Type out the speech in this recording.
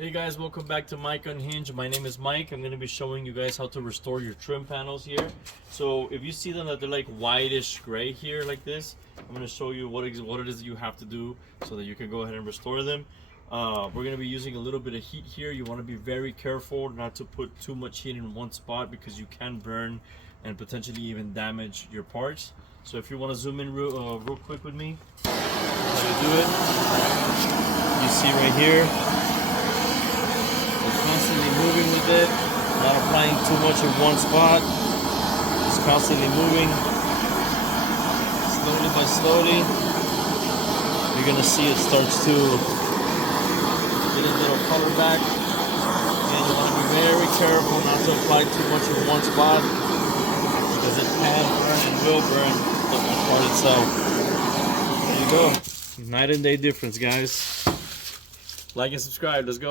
Hey guys, welcome back to Mike Unhinged. My name is Mike. I'm going to be showing you guys how to restore your trim panels here. So if you see them that they're like whitish gray here like this, I'm going to show you what it is you have to do so that you can go ahead and restore them. We're going to be using a little bit of heat here. You want to be very careful not to put too much heat in one spot because you can burn and potentially even damage your parts. So if you want to zoom in real quick with me, how you do it, you see right here, constantly moving with it, not applying too much in one spot, just constantly moving, slowly by slowly. You're gonna see it starts to get a little color back, and you want to be very careful not to apply too much in one spot because it can burn and will burn the part itself. There you go. Night and day difference, guys. Like and subscribe. Let's go.